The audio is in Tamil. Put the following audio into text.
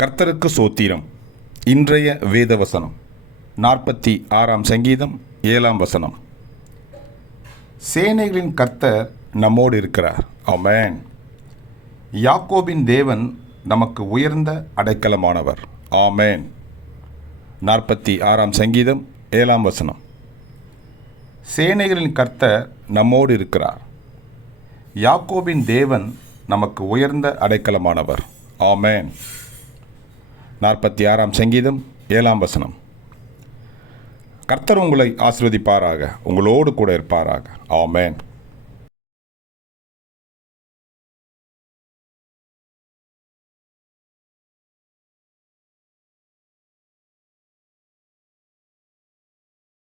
கர்த்தருக்கு சோத்திரம். இன்றைய வேதவசனம் 46ஆம் சங்கீதம் 7ஆம் வசனம். சேனைகளின் கர்த்தர் நம்மோடு இருக்கிறார். ஆமென். யாக்கோபின் தேவன் நமக்கு உயர்ந்த அடைக்கலமானவர். ஆமென். 46ஆம் சங்கீதம் 7ஆம் வசனம். சேனைகளின் கர்த்தர் நம்மோடு இருக்கிறார். யாக்கோபின் தேவன் நமக்கு உயர்ந்த அடைக்கலமானவர். ஆமென். 46ஆம் சங்கீதம் 7ஆம் வசனம். கர்த்தர் உங்களை ஆசீர்வதிப்பாராக, உங்களோடு கூட இருப்பாராக. ஆமென்.